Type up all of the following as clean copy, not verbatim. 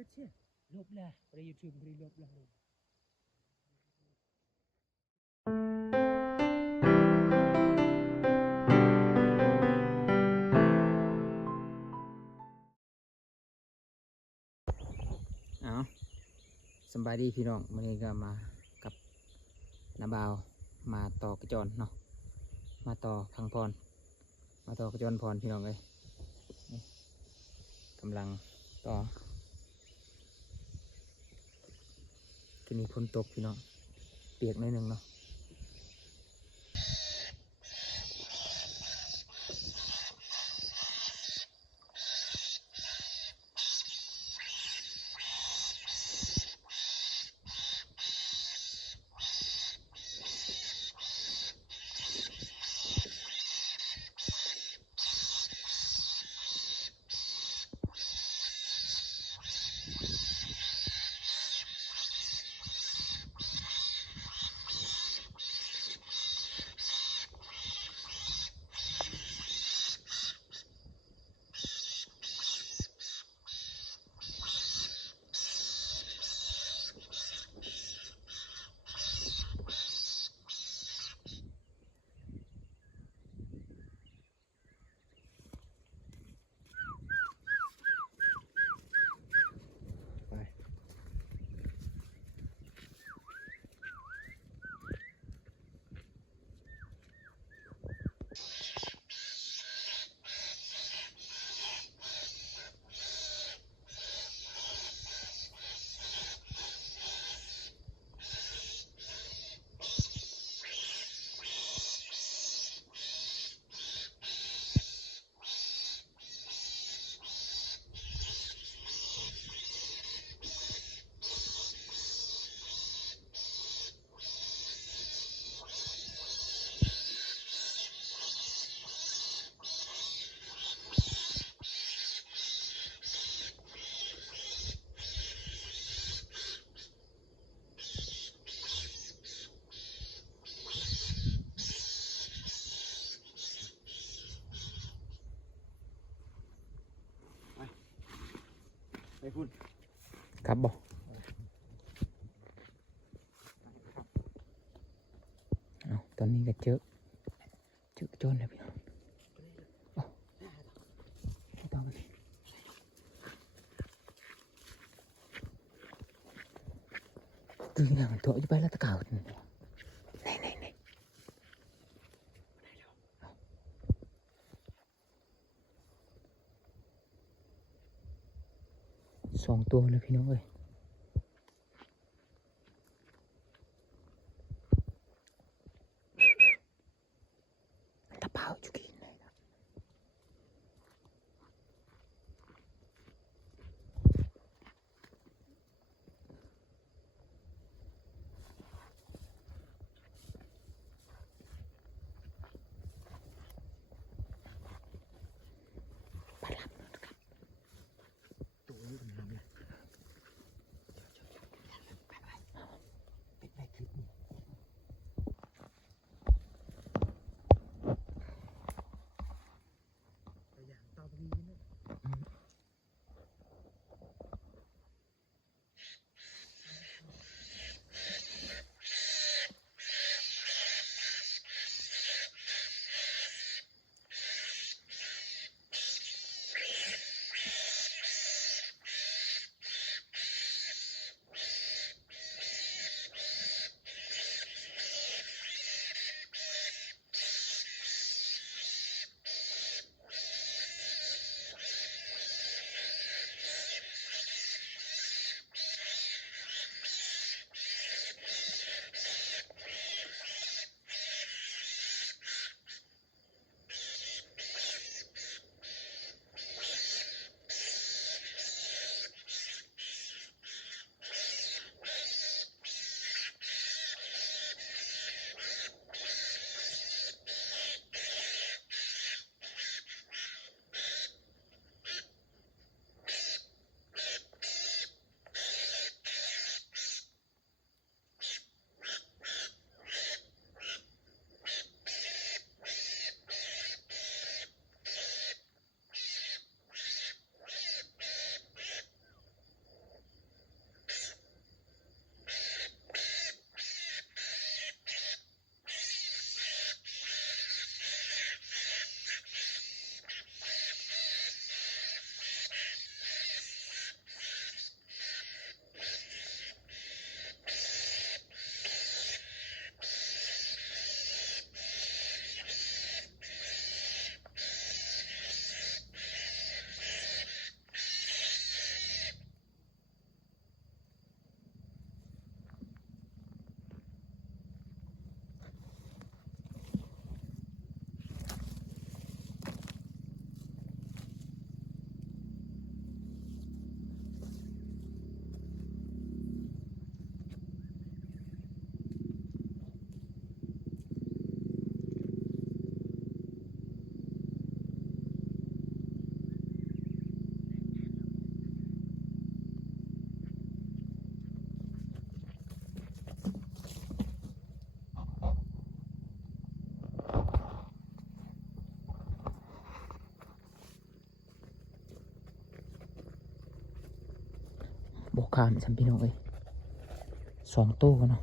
Kecil. Lop lah. Pada YouTube beri lop lah. สบายดีพี่น้องมื้อนี้ก็มากับน้าบ่าวมาต่อกระจรเนาะมาต่อพังพรมาต่อกระจรพรพี่น้องเอ้ยนี่กำลังต่อทีนี้ฝนตกพี่น้องเปียกหน่อยนึงเนาะไปพุ่นครับบ่เอาตอนนี้ก็เจอโจรแล้วพี่น้องต่อไปตื่นอย่างตัวอยู่ไปแล้วตะเก่าไหน2 ตัวเลยพี่น้องเอ้ยตะเปาจุกินเลยนะปลาลับนะครับตัวนี้ทำไม บ่ข้ามซั่นพี่น้องเอ้ย2โต้เนาะ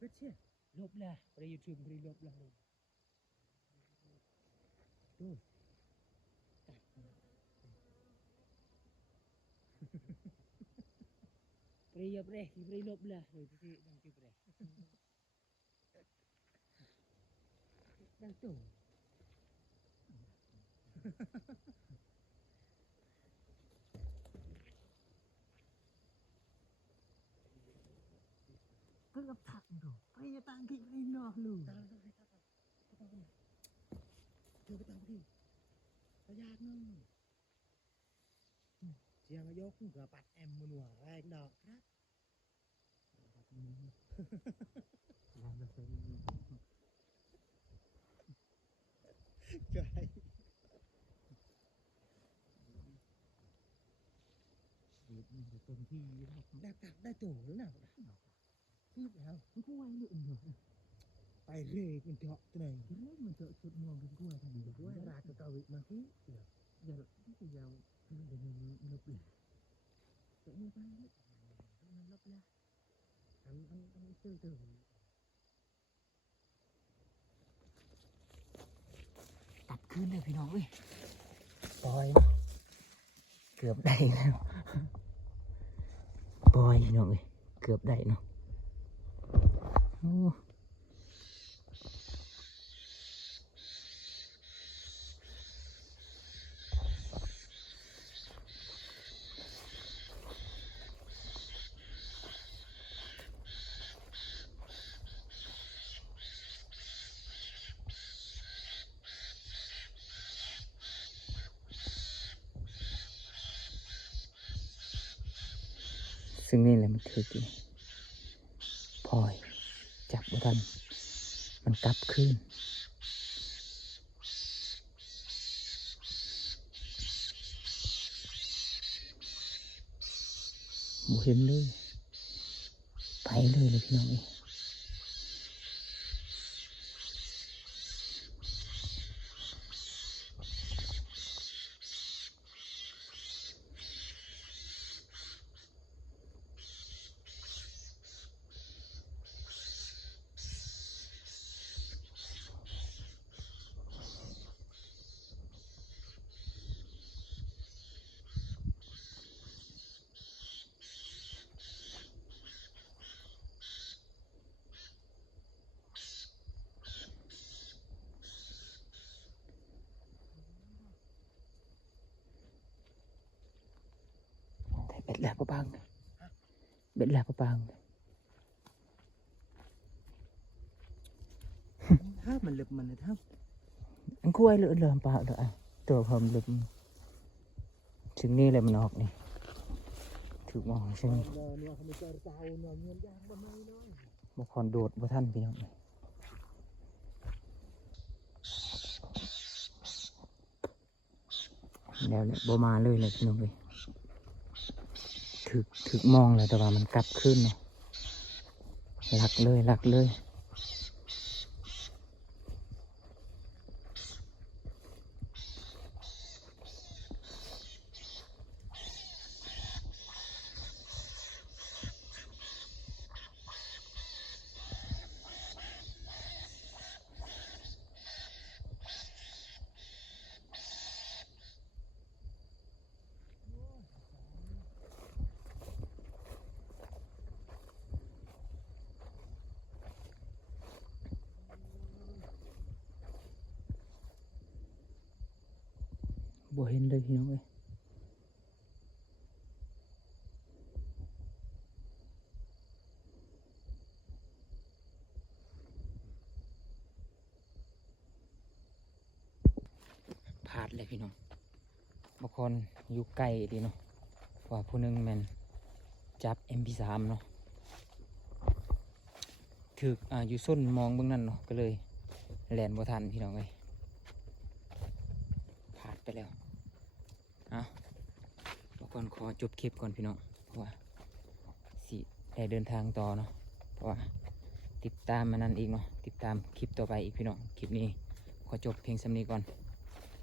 Vet sia, lop lah. Pada YouTube beri lop lah. Tu. Beri ya bre, beri lop lah. Tu si dang tu bre. Dang tu. Tengah tak tu. Beri ya tang ki beri noh lu. Tak. Tu betul beri. Sayang no. Siang ayo aku enggak 4M menua. Rek dak. Trời. Từng thi Đạp đạp tổ nữa nào. Cứ nào, cứ quay nữa nữa. Tay rê con chọ thế này. Rê mình chọ chuột mòn cái quay thành được quay ra cho tao bị mà khí. Giờ mình lấp lại. Tự nhiên tay hết. Mình lấp lại. Anh từ từ. ตัดขึ้นเลยพี่น้องเอ้ยปล่อยเกือบได้แล้วปล่อยพี่น้องเอ้ยเกือบได้เนาะโอ้ ซึ่งนี่แหละมันคือกี่พลอยจับบ่ทันมันกลับคืนบ่เห็นเลยไปเลยพี่น้องเอ้ยเบ็ดแหลกปะปังเบ็ดแหลกปะปัง ถ้ามันลึกมันถ้า อันกล้วยเหลือเริ่มปลาเลยอ่ะตัวผมลืมถึงนี่เลยมันออกนี่ถูกมองใช่ไหม เนาะเขาไม่เจอเจ้าเนาะเงินยากบ่ไม่น้อย บางคนโดดบ่ท่านพี่น้องแล้วเนี่ยบ่มาเลยพี่น้องเลยถึกมองเลยแต่ว่ามันกลับขึ้นเนาะหลักเลย บ่เห็นเลยพี่น้องเอ้ยพลาดเลยพี่น้องบางคนอยู่ใกล้ดีเนาะเพราะว่าผู้หนึงแมันจับ MP3 เนาะถึกอยู่ส้นมองเบื้องนั้นเนาะก็เลยแลนบ่ทันพี่น้องเอ้ยพลาดไปแล้วบางคนขอจบคลิปก่อนพี่น้องเพราะว่าสิได้เดินทางต่อเนาะเพราะว่าติดตามมานั่นอีกเนาะติดตามคลิปต่อไปอีกพี่น้องคลิปนี้ขอจบเพียงสำนี้ก่อน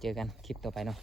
เจอกันคลิปต่อไปเนาะ